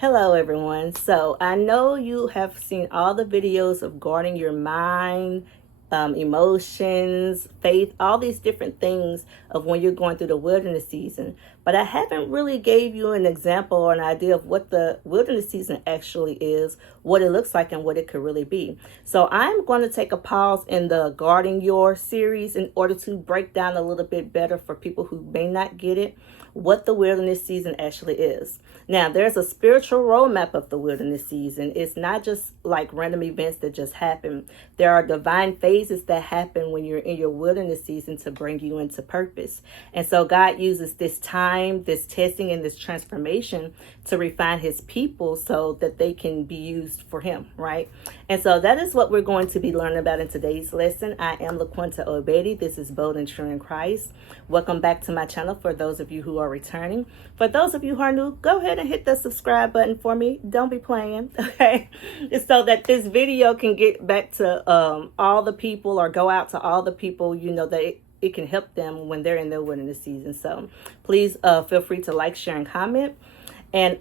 Hello, everyone. So I know you have seen all the videos of guarding your mind, emotions, faith, all these different things of when you're going through the wilderness season. But I haven't really gave you an example or an idea of what the wilderness season actually is, what it looks like, and what it could really be. So I'm going to take a pause in the Guarding Your series in order to break down a little bit better for people who may not get it, what the wilderness season actually is. Now, there's a spiritual roadmap of the wilderness season. It's not just like random events that just happen. There are divine phases that happen when you're in your wilderness season to bring you into purpose. And so God uses this time, this testing, and this transformation to refine his people so that they can be used for him, right? And so that is what we're going to be learning about in today's lesson. I am LaQuinta Obedi. This is Bold and True in Christ. Welcome back to my channel for those of you who are returning. For those of you who are new, go ahead and hit the subscribe button for me. Don't be playing, okay? So that this video can get back to all the people, or go out to all the people, you know, that it can help them when they're in their wilderness season. So please feel free to like, share, and comment. And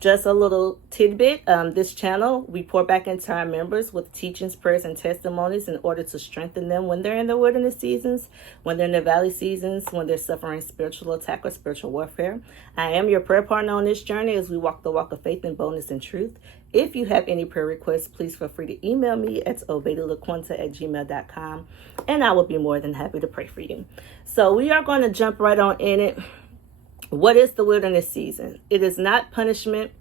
just a little tidbit, this channel, we pour back into our members with teachings, prayers, and testimonies in order to strengthen them when they're in their wilderness seasons, when they're in their valley seasons, when they're suffering spiritual attack or spiritual warfare. I am your prayer partner on this journey as we walk the walk of faith and boldness and truth. If you have any prayer requests, please feel free to email me at obedilaquinta@gmail.com, and I will be more than happy to pray for you. So we are going to jump right on in it. What is the wilderness season? It is not punishment,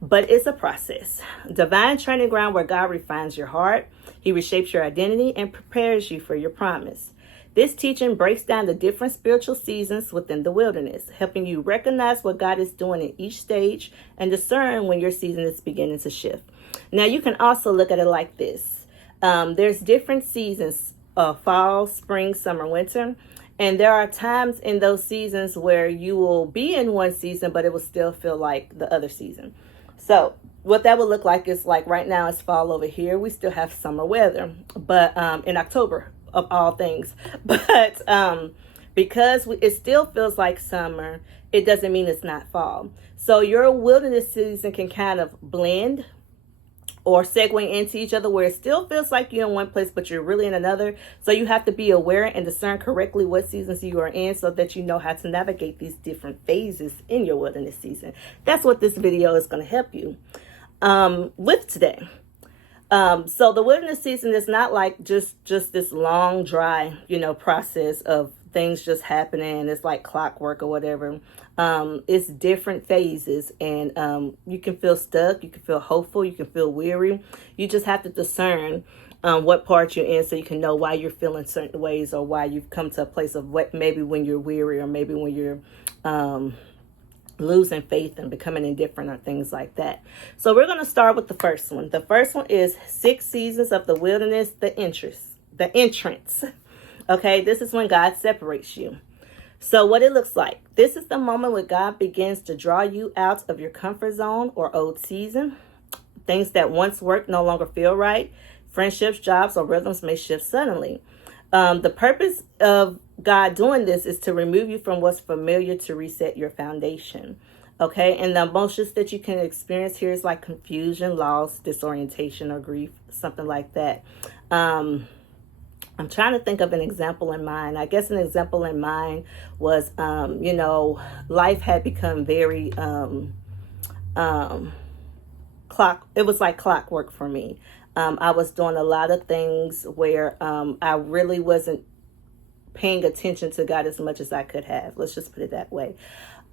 but it's a process. Divine training ground where God refines your heart. He reshapes your identity and prepares you for your promise. This teaching breaks down the different spiritual seasons within the wilderness, helping you recognize what God is doing in each stage and discern when your season is beginning to shift. Now, you can also look at it like this. There's different seasons, fall, spring, summer, winter. And there are times in those seasons where you will be in one season, but it will still feel like the other season. So what that would look like is, like right now it's fall over here. We still have summer weather, but in October of all things. But because it still feels like summer, it doesn't mean it's not fall. So your wilderness season can kind of blend or segue into each other, where it still feels like you're in one place, but you're really in another. So you have to be aware and discern correctly what seasons you are in so that you know how to navigate these different phases in your wilderness season. That's what this video is going to help you with today. So the wilderness season is not like just this long, dry, process of things just happening. It's like clockwork or whatever. It's different phases, and you can feel stuck, you can feel hopeful, you can feel weary. You just have to discern what part you're in so you can know why you're feeling certain ways, or why you've come to a place of what maybe when you're weary, or maybe when you're losing faith and becoming indifferent, or things like that. So we're going to start with the first one. The first one is 6 seasons of the wilderness, the entrance. Okay, this is when God separates you. So what it looks like, this is the moment where God begins to draw you out of your comfort zone or old season. Things that once worked no longer feel right. Friendships, jobs, or rhythms may shift suddenly. The purpose of God doing this is to remove you from what's familiar, to reset your foundation. Okay, and the emotions that you can experience here is like confusion, loss, disorientation, or grief, something like that. I'm trying to think of an example in mind. I guess an example in mind was, life had become very it was like clockwork for me. I was doing a lot of things where I really wasn't paying attention to God as much as I could have. Let's just put it that way.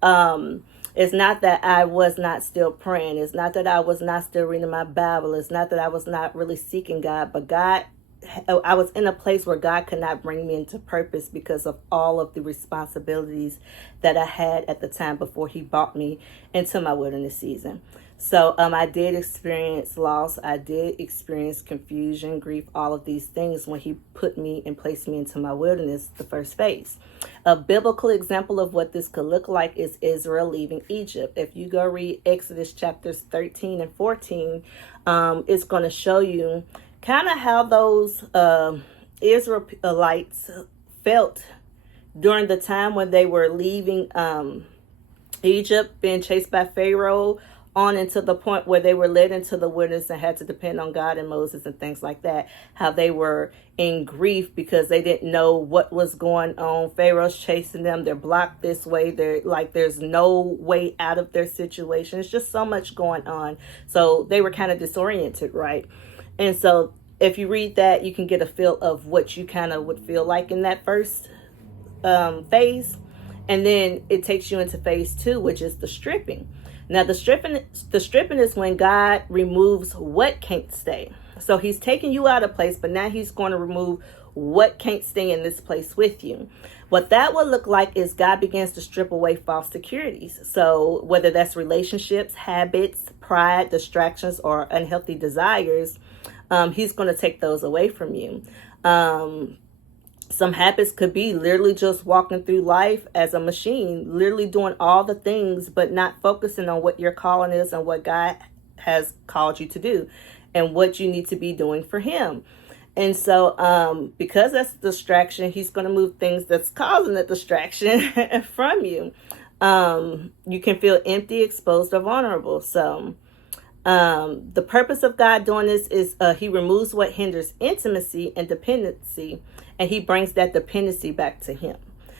It's not that I was not still praying. It's not that I was not still reading my Bible. It's not that I was not really seeking God, but I was in a place where God could not bring me into purpose because of all of the responsibilities that I had at the time before he brought me into my wilderness season. So I did experience loss. I did experience confusion, grief, all of these things when he put me and placed me into my wilderness, the first phase. A biblical example of what this could look like is Israel leaving Egypt. If you go read Exodus chapters 13 and 14, it's going to show you kind of how those Israelites felt during the time when they were leaving Egypt, being chased by Pharaoh, on into the point where they were led into the wilderness and had to depend on God and Moses and things like that. How they were in grief because they didn't know what was going on. Pharaoh's chasing them. They're blocked this way. They're like, there's no way out of their situation. It's just so much going on. So they were kind of disoriented, right? And so if you read that, you can get a feel of what you kind of would feel like in that first phase. And then it takes you into phase 2, which is the stripping. Now, the stripping is when God removes what can't stay. So he's taking you out of place, but now he's going to remove what can't stay in this place with you. What that will look like is God begins to strip away false securities. So whether that's relationships, habits, pride, distractions, or unhealthy desires, he's going to take those away from you. Some habits could be literally just walking through life as a machine, literally doing all the things, but not focusing on what your calling is and what God has called you to do and what you need to be doing for him. And so because that's the distraction, he's going to move things that's causing the distraction from you. You can feel empty, exposed, or vulnerable. So the purpose of God doing this is he removes what hinders intimacy and dependency, and he brings that dependency back to him.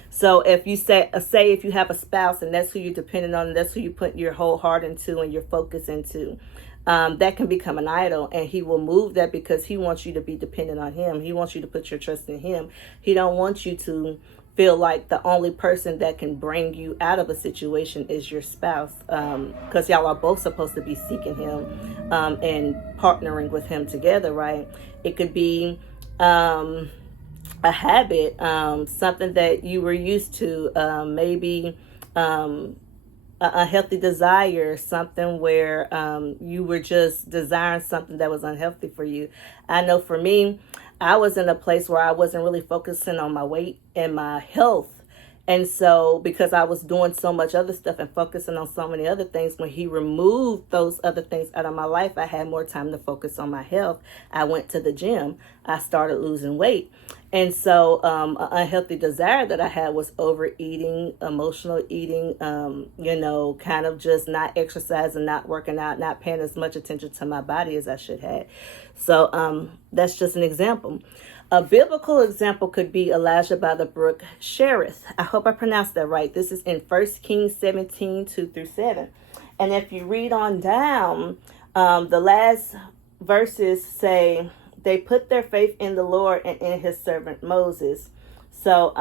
So if you say if you have a spouse and that's who you're dependent on, that's who you put your whole heart into and your focus into, that can become an idol, and he will move that because he wants you to be dependent on him. He wants you to put your trust in him. He don't want you to feel like the only person that can bring you out of a situation is your spouse, because y'all are both supposed to be seeking him and partnering with him together, right? It could be a habit, something that you were used to, maybe a healthy desire, something where you were just desiring something that was unhealthy for you. I know for me, I was in a place where I wasn't really focusing on my weight and my health. And so because I was doing so much other stuff and focusing on so many other things, when he removed those other things out of my life, I had more time to focus on my health. I went to the gym. I started losing weight. And so an unhealthy desire that I had was overeating, emotional eating, kind of just not exercising, not working out, not paying as much attention to my body as I should have. So that's just an example. A biblical example could be Elijah by the brook Cherith. I hope I pronounced that right. This is in 1 Kings 17, 2-7. And if you read on down, the last verses say, they put their faith in the Lord and in his servant Moses. So,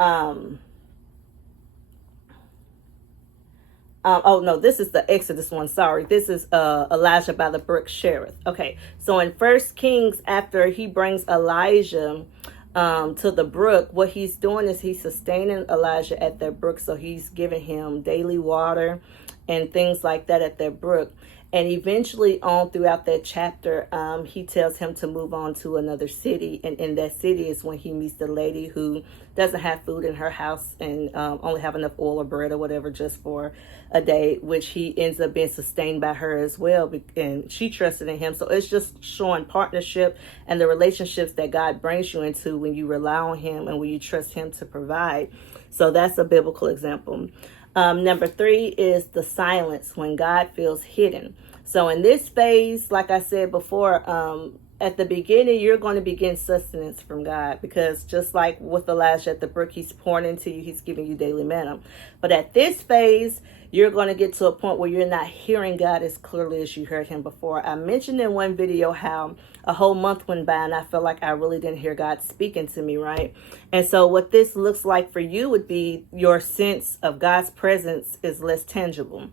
this is the Exodus one. Sorry. This is Elijah by the brook Cherith. Okay. So in 1 Kings, after he brings Elijah to the brook, what he's doing is he's sustaining Elijah at that brook. So he's giving him daily water and things like that at that brook. And eventually on throughout that chapter, he tells him to move on to another city. And in that city is when he meets the lady who doesn't have food in her house and only have enough oil or bread or whatever just for a day, which he ends up being sustained by her as well. And she trusted in him. So it's just showing partnership and the relationships that God brings you into when you rely on him and when you trust him to provide. So that's a biblical example. Number 3 is the silence, when God feels hidden. So in this phase, like I said before, at the beginning, you're going to begin sustenance from God, because just like with Elijah at the brook, he's pouring into you, he's giving you daily manna. But at this phase, you're going to get to a point where you're not hearing God as clearly as you heard him before. I mentioned in one video how a whole month went by and I felt like I really didn't hear God speaking to me, right? And so what this looks like for you would be your sense of God's presence is less tangible.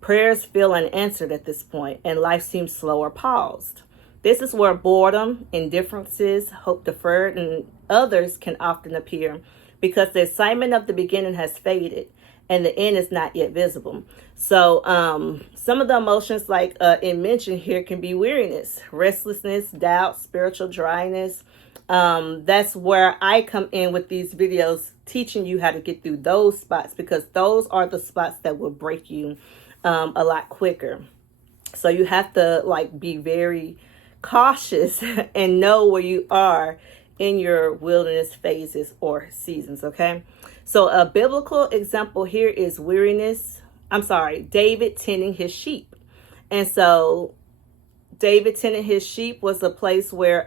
Prayers feel unanswered at this point, and life seems slow or paused. This is where boredom, indifferences, hope deferred, and others can often appear, because the excitement of the beginning has faded and the end is not yet visible. So some of the emotions like it mentioned here can be weariness, restlessness, doubt, spiritual dryness. That's where I come in with these videos, teaching you how to get through those spots, because those are the spots that will break you a lot quicker. So you have to be very cautious and know where you are in your wilderness phases or seasons, okay? So a biblical example here is David tending his sheep. And so David tending his sheep was a place where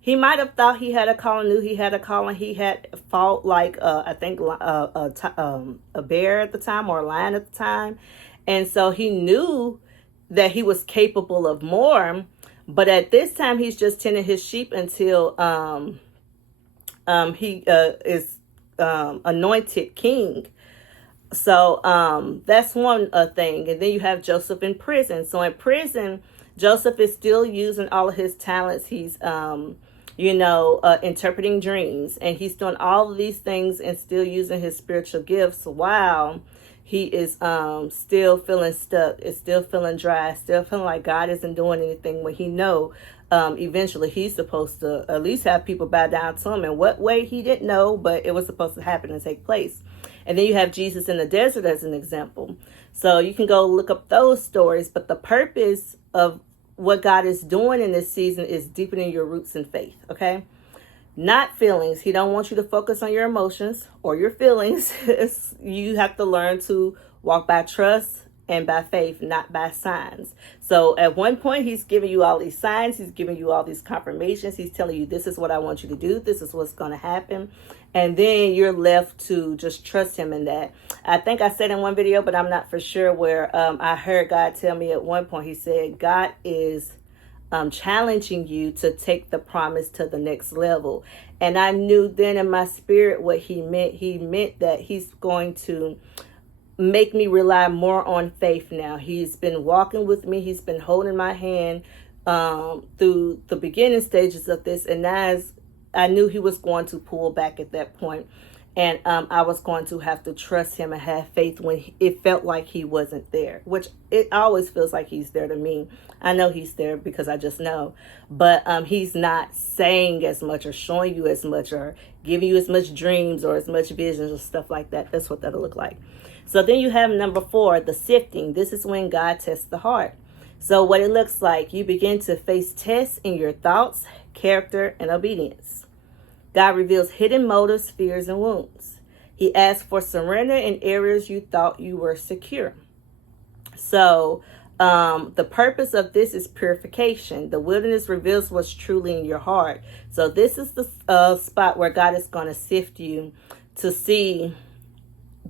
he might have thought he had a calling, knew he had a calling. He had fought like I think a bear at the time, or a lion at the time, and so he knew that he was capable of more. But at this time, he's just tending his sheep until he is anointed king. So that's one thing. And then you have Joseph in prison. So in prison, Joseph is still using all of his talents. He's interpreting dreams, and he's doing all of these things and still using his spiritual gifts while he is still feeling stuck, is still feeling dry, still feeling like God isn't doing anything, when he know eventually he's supposed to at least have people bow down to him. In what way, he didn't know, but it was supposed to happen and take place. And then you have Jesus in the desert as an example. So you can go look up those stories, but the purpose of what God is doing in this season is deepening your roots in faith, okay? Not feelings. He don't want you to focus on your emotions or your feelings. You have to learn to walk by trust and by faith, not by signs. So at one point, he's giving you all these signs. He's giving you all these confirmations. He's telling you, this is what I want you to do. This is what's going to happen. And then you're left to just trust him in that. I think I said in one video, but I'm not for sure, where I heard God tell me at one point, he said, God is challenging you to take the promise to the next level. And I knew then in my spirit what he meant. He meant that he's going to make me rely more on faith now. He's been walking with me. He's been holding my hand through the beginning stages of this. And as I knew he was going to pull back at that point, and I was going to have to trust him and have faith when it felt like he wasn't there, which it always feels like he's there to me. I know he's there because I just know, but he's not saying as much or showing you as much or giving you as much dreams or as much visions or stuff like that. That's what that'll look like. So then you have number 4, the sifting. This is when God tests the heart. So what it looks like, you begin to face tests in your thoughts, character, and obedience. God reveals hidden motives, fears, and wounds. He asks for surrender in areas you thought you were secure. So the purpose of this is purification. The wilderness reveals what's truly in your heart. So this is the spot where God is going to sift you to see,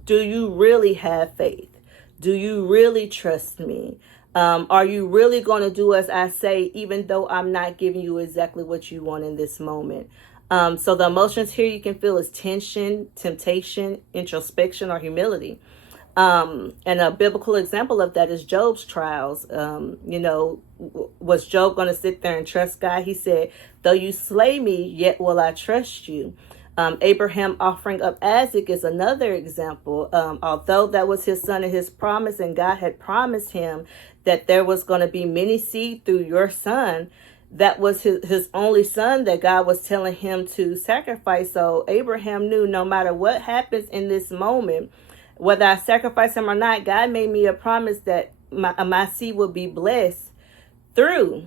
do you really have faith? Do you really trust me? Are you really going to do as I say, even though I'm not giving you exactly what you want in this moment? So the emotions here you can feel is tension, temptation, introspection, or humility. And a biblical example of that is Job's trials. Was Job going to sit there and trust God? He said, though you slay me, yet will I trust you. Abraham offering up Isaac is another example. Although that was his son and his promise, and God had promised him that there was going to be many seed through your son, that was his only son that God was telling him to sacrifice. So Abraham knew no matter what happens in this moment, whether I sacrifice him or not, God made me a promise that my seed will be blessed through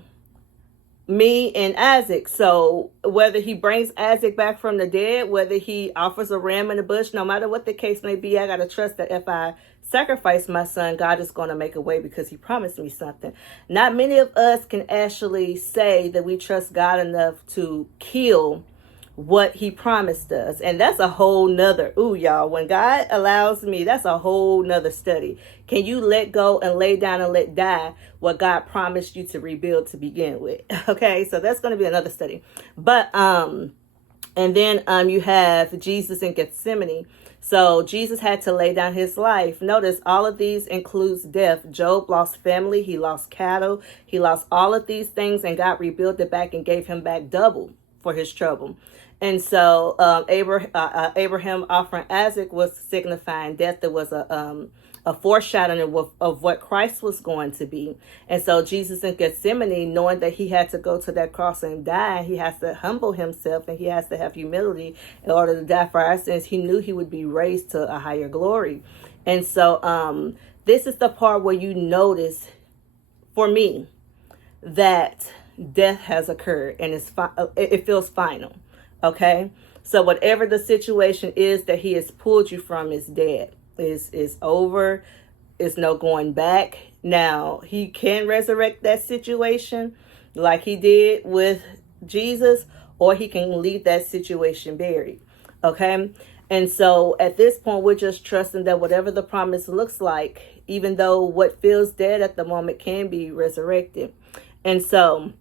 me and Isaac. So whether he brings Isaac back from the dead, whether he offers a ram in the bush, no matter what the case may be, I got to trust that if I sacrifice my son, God is going to make a way because he promised me something. Not many of us can actually say that we trust God enough to kill what he promised us. And that's a whole nother, y'all, when God allows me, that's a whole nother study. Can you let go and lay down and let die what God promised you to rebuild to begin with? Okay, so that's going to be another study. But and then you have Jesus in Gethsemane. So Jesus had to lay down his life. Notice all of these includes death. Job lost family, he lost cattle, he lost all of these things, and God rebuilt it back and gave him back double for his trouble. And so Abraham offering Isaac was signifying death. There was a foreshadowing of what Christ was going to be. And so Jesus in Gethsemane, knowing that he had to go to that cross and die, he has to humble himself and he has to have humility in order to die for our sins. He knew he would be raised to a higher glory. And so this is the part where you notice, for me, that death has occurred and it feels final. Okay, so whatever the situation is that he has pulled you from is dead, is over. is no going back. Now, he can resurrect that situation like he did with Jesus, or he can leave that situation buried. Okay? And so at this point, we're just trusting that whatever the promise looks like, even though what feels dead at the moment can be resurrected. And so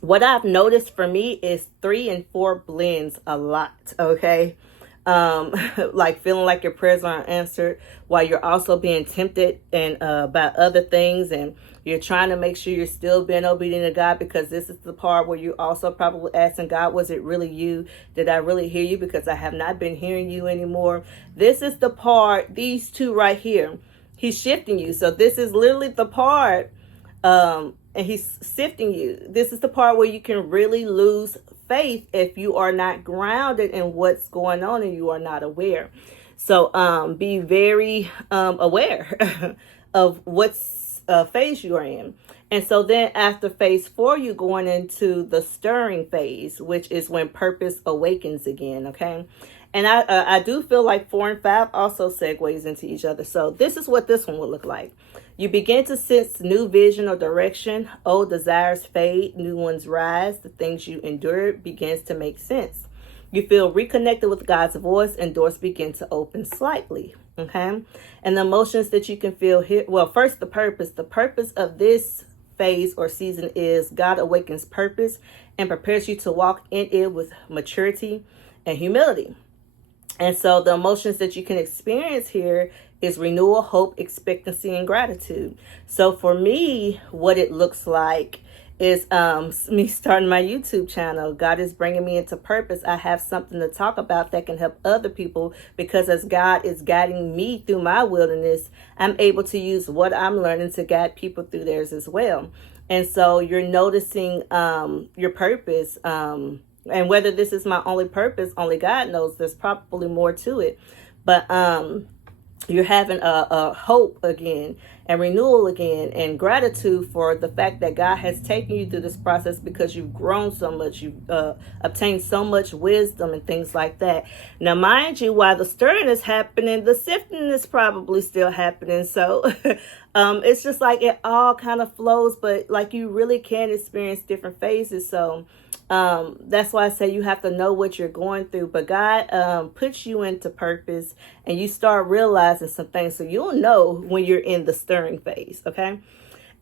what I've noticed for me is 3 and 4 blends a lot. Okay? Like feeling like your prayers aren't answered while you're also being tempted and about other things, and you're trying to make sure you're still being obedient to God, because this is the part where you also probably asking God, was it really you? Did I really hear you? Because I have not been hearing you anymore. This is the part, these two right here, he's shifting you. So this is literally the part, and he's sifting you. This is the part where you can really lose faith if you are not grounded in what's going on and you are not aware. So be very aware of what's phase you are in. And so then after phase 4, you're going into the stirring phase, which is when purpose awakens again. Okay. And I do feel like 4 and 5 also segues into each other. So this is what this one would look like. You begin to sense new vision or direction. Old desires fade, new ones rise. The things you endured begins to make sense. You feel reconnected with God's voice, and doors begin to open slightly. Okay. And the emotions that you can feel here. Well, first, the purpose. The purpose of this phase or season is God awakens purpose and prepares you to walk in it with maturity and humility. And so the emotions that you can experience here is renewal, hope, expectancy, and gratitude. So for me, what it looks like is me starting my YouTube channel. God is bringing me into purpose. I have something to talk about that can help other people, because as God is guiding me through my wilderness, I'm able to use what I'm learning to guide people through theirs as well. And so you're noticing your purpose. And whether this is my only purpose, only God knows. There's probably more to it. But you're having a hope again, and renewal again, and gratitude for the fact that God has taken you through this process, because you've grown so much. You've obtained so much wisdom and things like that. Now, mind you, while the stirring is happening, the sifting is probably still happening. So it's just like it all kind of flows, but like you really can experience different phases. So that's why I say you have to know what you're going through. But God puts you into purpose, and you start realizing some things. So you'll know when you're in the stirring phase. Okay.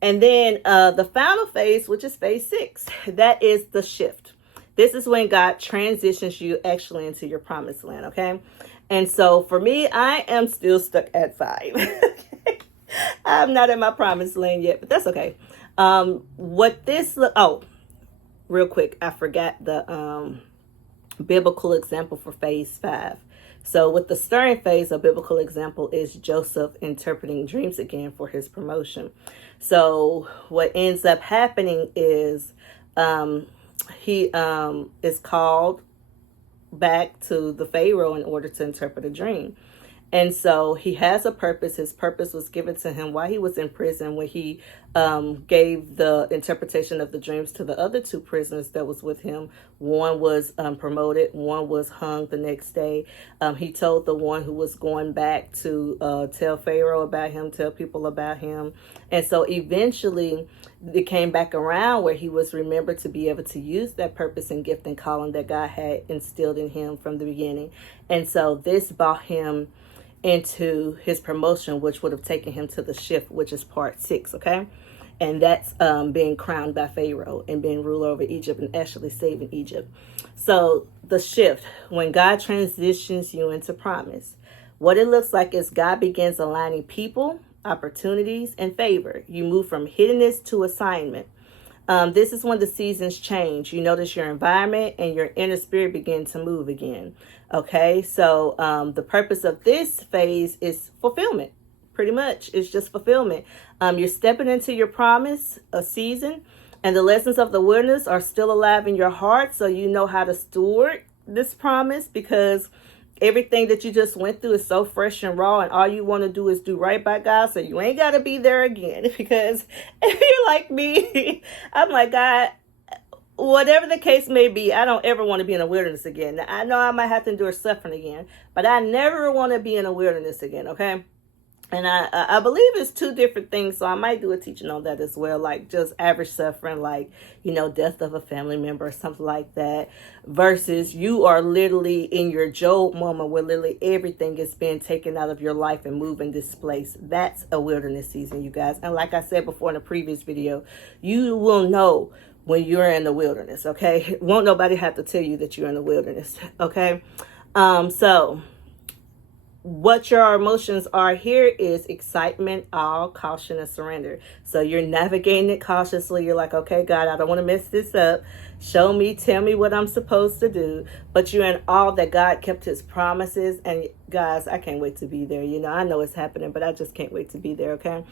And then the final phase, which is phase 6, that is the shift. This is when God transitions you actually into your promised land. Okay. And so for me, I am still stuck at 5. I'm not in my promised land yet, but that's okay. What this real quick, I forgot the biblical example for phase 5. So with the stirring phase, a biblical example is Joseph interpreting dreams again for his promotion. So what ends up happening is he is called back to the Pharaoh in order to interpret a dream. And so he has a purpose. His purpose was given to him while he was in prison, when he gave the interpretation of the dreams to the other 2 prisoners that was with him. One was promoted. One was hung the next day. He told the one who was going back to tell Pharaoh about him, tell people about him. And so eventually it came back around where he was remembered to be able to use that purpose and gift and calling that God had instilled in him from the beginning. And so this brought him into his promotion, which would have taken him to the shift, which is part 6. Okay. And that's being crowned by Pharaoh and being ruler over Egypt and actually saving Egypt. So the shift, when God transitions you into promise, what it looks like is God begins aligning people, opportunities, and favor. You move from hiddenness to assignment. This is when the seasons change. You notice your environment and your inner spirit begin to move again. Okay, so the purpose of this phase is fulfillment. Pretty much, it's just fulfillment. You're stepping into your promise, a season, and the lessons of the wilderness are still alive in your heart. So you know how to steward this promise, because everything that you just went through is so fresh and raw, and all you want to do is do right by God. So you ain't got to be there again. Because if you're like me, I'm like, God, whatever the case may be, I don't ever want to be in a wilderness again. Now, I know I might have to endure suffering again, but I never want to be in a wilderness again. Okay. And I believe it's two different things, so I might do a teaching on that as well, like just average suffering, like, death of a family member or something like that, versus you are literally in your Job moment where literally everything is being taken out of your life and moving displaced. That's a wilderness season, you guys. And like I said before in a previous video, you will know when you're in the wilderness, okay? Won't nobody have to tell you that you're in the wilderness, okay? So what your emotions are here is excitement, awe, caution, and surrender. So you're navigating it cautiously. You're like, okay, God, I don't want to mess this up. Show me, tell me what I'm supposed to do. But you're in awe that God kept his promises. And guys, I can't wait to be there. I know it's happening, but I just can't wait to be there, okay?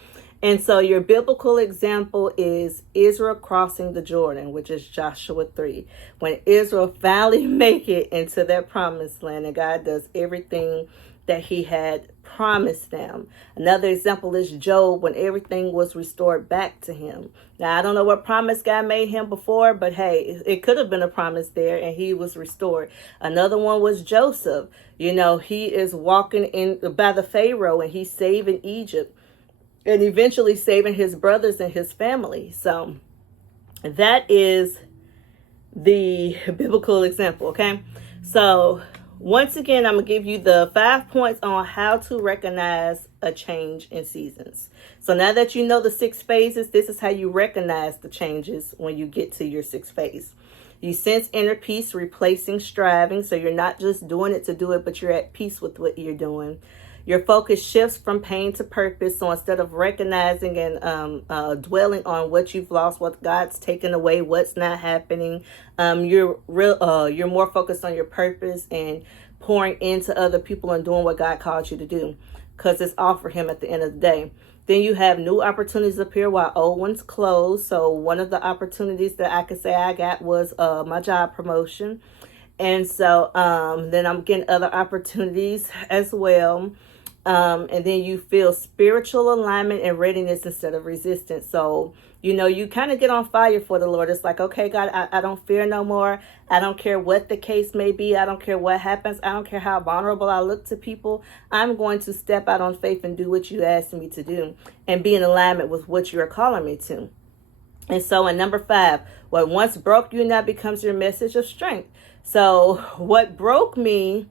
And so your biblical example is Israel crossing the Jordan, which is Joshua 3. When Israel finally make it into their promised land and God does everything that he had promised them. Another example is Job, when everything was restored back to him. Now, I don't know what promise God made him before, but hey, it could have been a promise there and he was restored. Another one was Joseph. He is walking in by the Pharaoh and he's saving Egypt and eventually saving his brothers and his family. So that is the biblical example, okay? So once again, I'm going to give you the 5 points on how to recognize a change in seasons. So now that you know the 6 phases, this is how you recognize the changes when you get to your 6th phase. You sense inner peace, replacing striving. So you're not just doing it to do it, but you're at peace with what you're doing. Your focus shifts from pain to purpose. So instead of recognizing and dwelling on what you've lost, what God's taken away, what's not happening, you're more focused on your purpose and pouring into other people and doing what God called you to do, because it's all for him at the end of the day. Then you have new opportunities appear while old ones close. So one of the opportunities that I could say I got was my job promotion. And so then I'm getting other opportunities as well. And then you feel spiritual alignment and readiness instead of resistance. So, you kind of get on fire for the Lord. It's like, okay, God, I don't fear no more. I don't care what the case may be. I don't care what happens. I don't care how vulnerable I look to people. I'm going to step out on faith and do what you asked me to do and be in alignment with what you're calling me to. And so in number 5, what once broke you now becomes your message of strength. So what broke me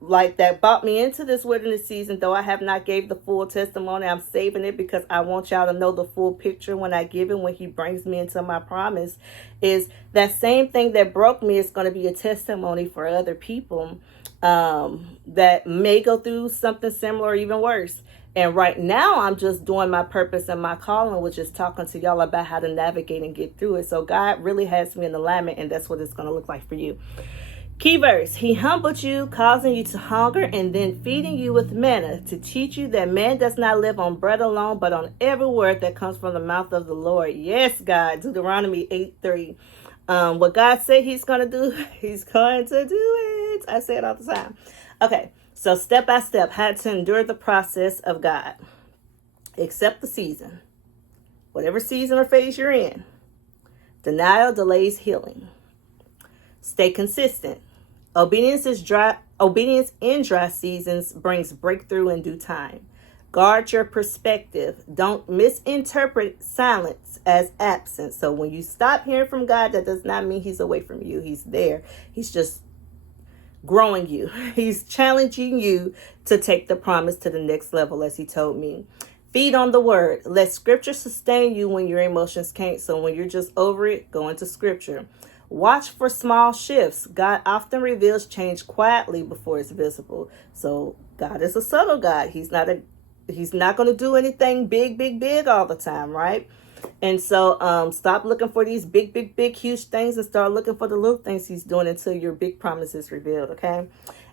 like that brought me into this wilderness season, though I have not gave the full testimony, I'm saving it because I want y'all to know the full picture when I give it, when he brings me into my promise, is that same thing that broke me is going to be a testimony for other people that may go through something similar or even worse. And right now I'm just doing my purpose and my calling, which is talking to y'all about how to navigate and get through it. So God really has me in alignment, and that's what it's going to look like for you. Key verse, he humbled you, causing you to hunger, and then feeding you with manna, to teach you that man does not live on bread alone, but on every word that comes from the mouth of the Lord. Yes, God. Deuteronomy 8:3. What God said he's going to do, he's going to do it. I say it all the time. Okay, so step by step, how to endure the process of God. Accept the season. Whatever season or phase you're in. Denial delays healing. Stay consistent. Obedience in dry seasons brings breakthrough in due time. Guard your perspective. Don't misinterpret silence as absence. So when you stop hearing from God, that does not mean he's away from you. He's there. He's just growing you. He's challenging you to take the promise to the next level, as he told me. Feed on the word. Let scripture sustain you when your emotions can't. So when you're just over it, go into scripture. Watch for small shifts. God often reveals change quietly before it's visible. So God is a subtle God. He's not going to do anything big all the time, right? And so stop looking for these big, huge things and start looking for the little things he's doing until your big promise is revealed, okay?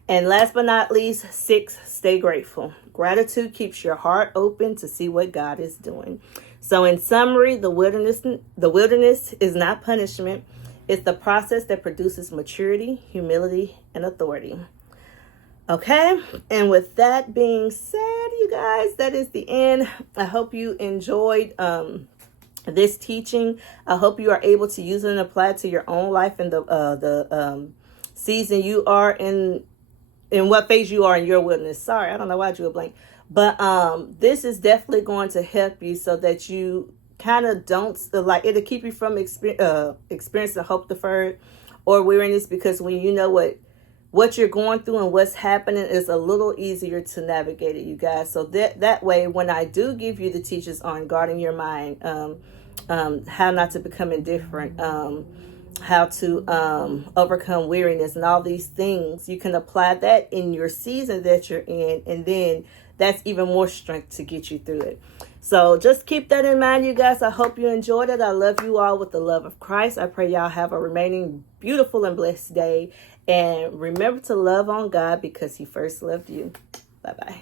And last but not least, 6, stay grateful. Gratitude keeps your heart open to see what God is doing. So in summary, the wilderness is not punishment. It's the process that produces maturity, humility, and authority. Okay, and with that being said, you guys, that is the end. I hope you enjoyed this teaching. I hope you are able to use it and apply it to your own life and the season you are in in what phase you are in your wilderness. Sorry, I don't know why I drew a blank. But this is definitely going to help you so that you kind of don't, like, it'll keep you from experiencing hope deferred or weariness, because when you know what you're going through and what's happening, is a little easier to navigate it, you guys. So that way, when I do give you the teachings on guarding your mind, how not to become indifferent, how to overcome weariness and all these things, you can apply that in your season that you're in, and then that's even more strength to get you through it. So just keep that in mind, you guys. I hope you enjoyed it. I love you all with the love of Christ. I pray y'all have a remaining beautiful and blessed day, and remember to love on God because he first loved you. Bye-bye.